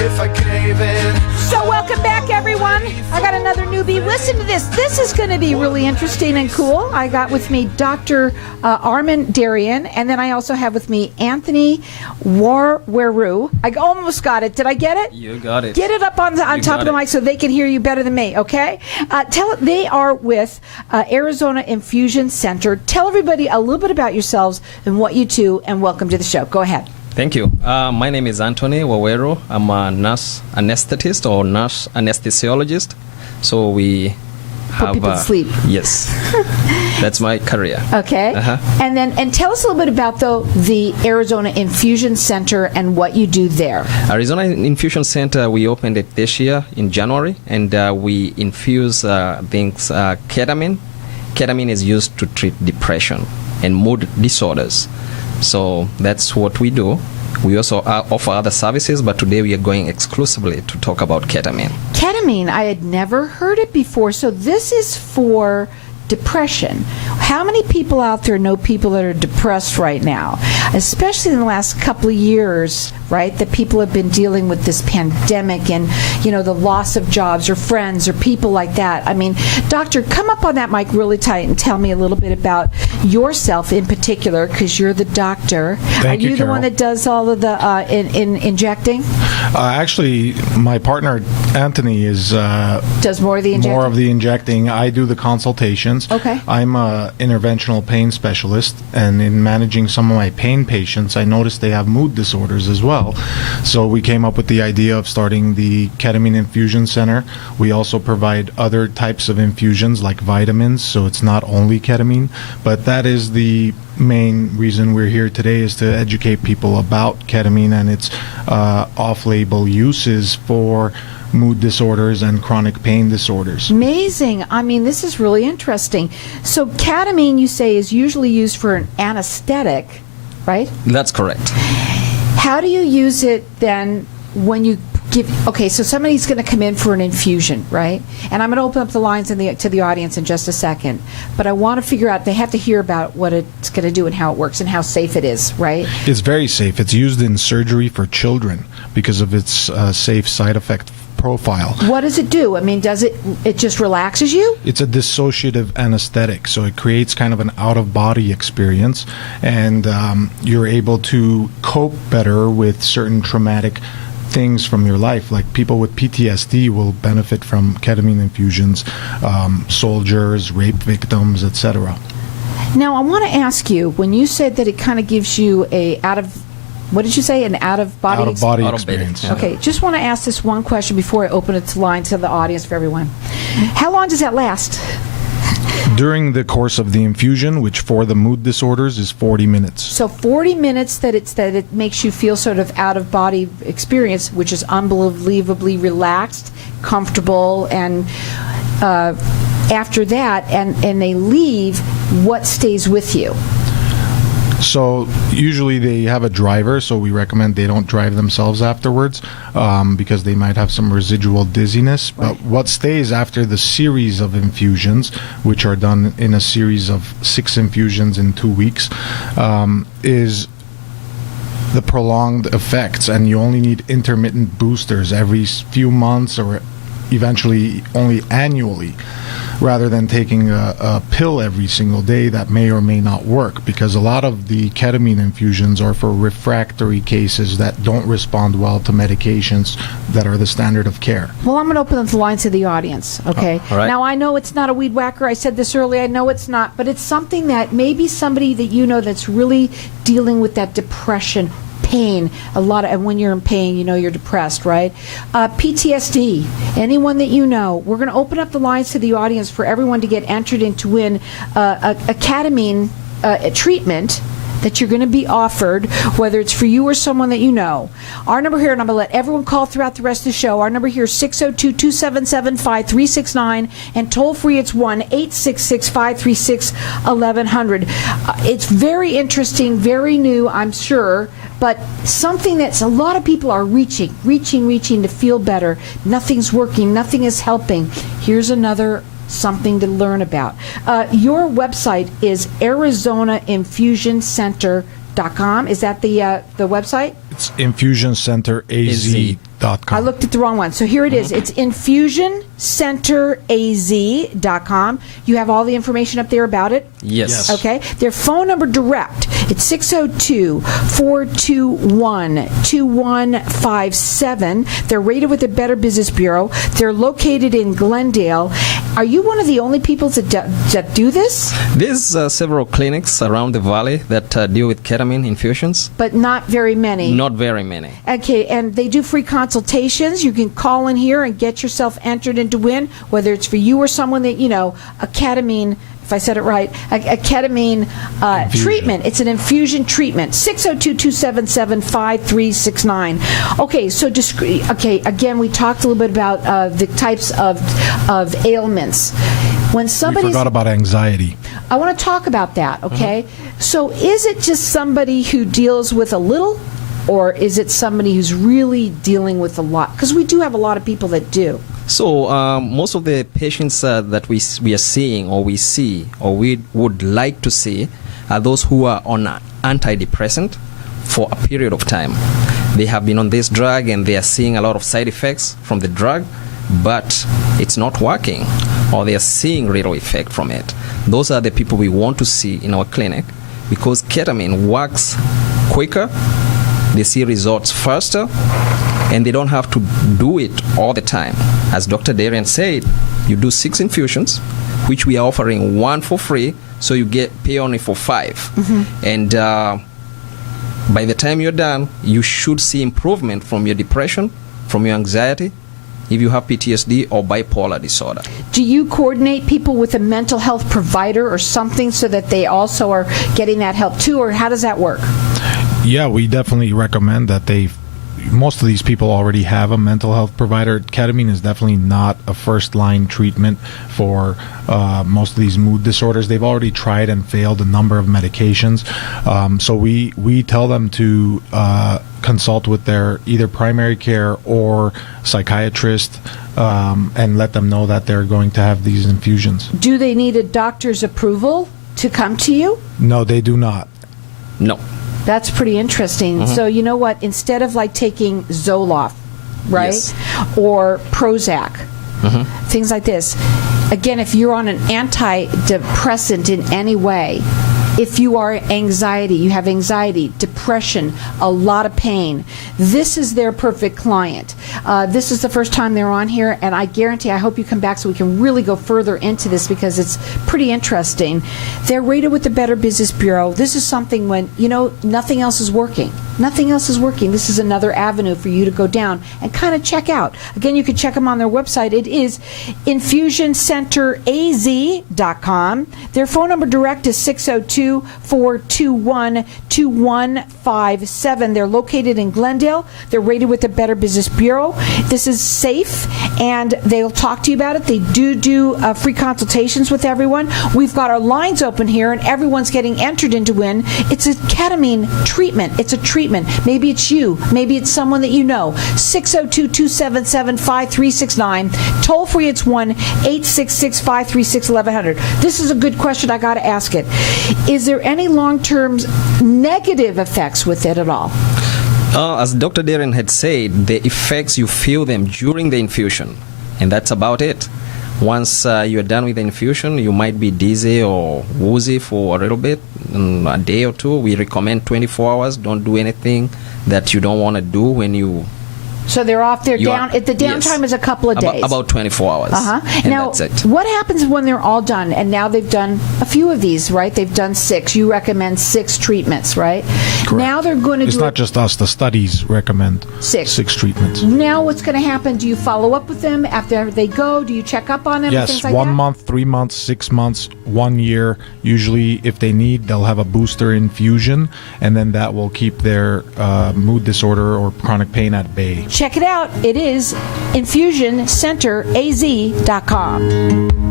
if I gave in. So welcome back, everyone. I got another newbie. Listen to this. This is going to be really interesting and cool. I got with me Dr. Armen Derian, and then I also have with me Anthony Waweru. I almost got it. Did I get it? You got it. Get it up on top of the mic so they can hear you better than me, okay? They are with Arizona Infusion Center. Tell everybody a little bit about yourselves and what you do, and welcome to the show. Go ahead. Thank you. My name is Anthony Waweru. I'm a nurse anesthetist or nurse anesthesiologist. So we have... Put people to sleep. Yes. That's my career. Okay. And tell us a little bit about, the Arizona Infusion Center and what you do there. Arizona Infusion Center, we opened it this year in January, and we infuse things, ketamine. Ketamine is used to treat depression and mood disorders. So that's what we do. We also offer other services, but today we are going exclusively to talk about ketamine. Ketamine, I had never heard it before. So this is for depression. How many people out there know people that are depressed right now? Especially in the last couple of years, right? That people have been dealing with this pandemic and, the loss of jobs or friends or people like that. I mean, doctor, come up on that mic really tight and tell me a little bit about yourself in particular, because you're the doctor. Thank you, Are you the one that does all of the in injecting? Actually, my partner, Anthony, does more of the injecting? More of the injecting. I do the consultations. Okay. I'm an interventional pain specialist, and in managing some of my pain patients, I noticed they have mood disorders as well. So we came up with the idea of starting the Ketamine Infusion Center. We also provide other types of infusions like vitamins, so it's not only ketamine, but that is the main reason we're here today, is to educate people about ketamine and its off-label uses for mood disorders and chronic pain disorders. Amazing. I mean, this is really interesting. So ketamine, you say, is usually used for an anesthetic, right? That's correct. How do you use it then when you okay, so somebody's going to come in for an infusion, right? And I'm going to open up the lines to the audience in just a second. But I want to figure out, they have to hear about what it's going to do and how it works and how safe it is, right? It's very safe. It's used in surgery for children because of its safe side effect profile. What does it do? I mean, it just relaxes you? It's a dissociative anesthetic, so it creates kind of an out-of-body experience, and you're able to cope better with certain traumatic things from your life. Like people with PTSD will benefit from ketamine infusions, soldiers, rape victims, etc. Now, I want to ask you, when you said that it kind of gives you what did you say? An out-of-body experience. Yeah. Okay, just want to ask this one question before I open it to line to the audience for everyone. How long does that last? During the course of the infusion, which for the mood disorders is 40 minutes. So 40 minutes that it makes you feel sort of out-of-body experience, which is unbelievably relaxed, comfortable, and after that, and they leave, what stays with you? So usually they have a driver, so we recommend they don't drive themselves afterwards because they might have some residual dizziness. Right. But what stays after the series of infusions, which are done in a series of 6 infusions in 2 weeks, is the prolonged effects, and you only need intermittent boosters every few months or eventually only annually, rather than taking a pill every single day that may or may not work, because a lot of the ketamine infusions are for refractory cases that don't respond well to medications that are the standard of care. Well, I'm going to open up the lines to the audience, okay? All right. Now, I know it's not a weed whacker. I said this earlier. I know it's not, but it's something that maybe somebody that you know that's really dealing with that depression, pain, and when you're in pain, you're depressed, right? PTSD, anyone that you know. We're going to open up the lines to the audience for everyone to get entered in to win a ketamine treatment that you're going to be offered, whether it's for you or someone that you know. Our number here, and I'm going to let everyone call throughout the rest of the show. Our number here is 602-277-5369, and toll-free it's 1-866-536-1100. It's very interesting, very new, I'm sure, but something that's a lot of people are reaching to feel better. Nothing's working. Nothing is helping. Here's another something to learn about. Your website is ArizonaInfusionCenter.com. Is that the website? It's infusioncenteraz.com. I looked at the wrong one. So here it is. It's infusioncenteraz.com. You have all the information up there about it? Yes. Okay. Their phone number direct, it's 602-421-2157. They're rated with the Better Business Bureau. They're located in Glendale. Are you one of the only people that do this? There's several clinics around the valley that deal with ketamine infusions. But not very many. Not very many. Okay, and they do free consultations. You can call in here and get yourself entered into win, whether it's for you or someone that, you know, a ketamine, if I said it right, a ketamine treatment. It's an infusion treatment. 602-277-5369. Okay, so again, we talked a little bit about the types of ailments. When We somebody's, forgot about anxiety. I want to talk about that, okay? So is it just somebody who deals with a little, or is it somebody who's really dealing with a lot? Because we do have a lot of people that do. So most of the patients that we are seeing, or we see, or we would like to see, are those who are on antidepressant for a period of time. They have been on this drug and they are seeing a lot of side effects from the drug, but it's not working, or they are seeing little effect from it. Those are the people we want to see in our clinic, because ketamine works quicker, they see results faster, and they don't have to do it all the time. As Dr. Derian said, you do 6 infusions, which we are offering 1 for free, so you pay only for 5. And by the time you're done, you should see improvement from your depression, from your anxiety, if you have PTSD or bipolar disorder. Do you coordinate people with a mental health provider or something so that they also are getting that help too, or how does that work? Yeah, we definitely recommend that most of these people already have a mental health provider. Ketamine is definitely not a first-line treatment for most of these mood disorders. They've already tried and failed a number of medications. So we tell them to consult with their either primary care or psychiatrist and let them know that they're going to have these infusions. Do they need a doctor's approval to come to you? No, they do not. No. That's pretty interesting. So you know what? Instead of like taking Zoloft, right, Yes. or Prozac, things like this. Again, if you're on an antidepressant in any way, if you are you have anxiety, depression, a lot of pain, this is their perfect client. This is the first time they're on here, and I guarantee, I hope you come back so we can really go further into this, because it's pretty interesting. They're rated with the Better Business Bureau. This is something when, you know, nothing else is working. Nothing else is working. This is another avenue for you to go down and kind of check out. Again, you can check them on their website. It is infusioncenteraz.com. Their phone number direct is 602-421-2157. They're located in Glendale. They're rated with the Better Business Bureau. This is safe, and they'll talk to you about it. They do free consultations with everyone. We've got our lines open here, and everyone's getting entered into win. It's a ketamine treatment. It's a treatment. Maybe it's you. Maybe it's someone that you know. 602-277-5369. Toll free, it's 1-866-536-1100. This is a good question. I got to ask it. Is there any long-term negative effects with it at all? As Dr. Derian had said, the effects, you feel them during the infusion, and that's about it. Once you're done with the infusion, you might be dizzy or woozy for a little bit, a day or two. We recommend 24 hours. Don't do anything that you don't want to do when you... So they're off their down. The downtime is a couple of days. About 24 hours. And now, that's it. what happens when they're all done? And now they've done a few of these, right? They've done 6. You recommend 6 treatments, right? Correct. Now they're going to It's do not just us. The studies recommend 6 treatments. Now what's going to happen? Do you follow up with them after they go? Do you check up on them? Yes, things like 1 that? month, 3 months, 6 months, 1 year. Usually, if they need, they'll have a booster infusion, and then that will keep their mood disorder or chronic pain at bay. Check it out. It is infusioncenteraz.com.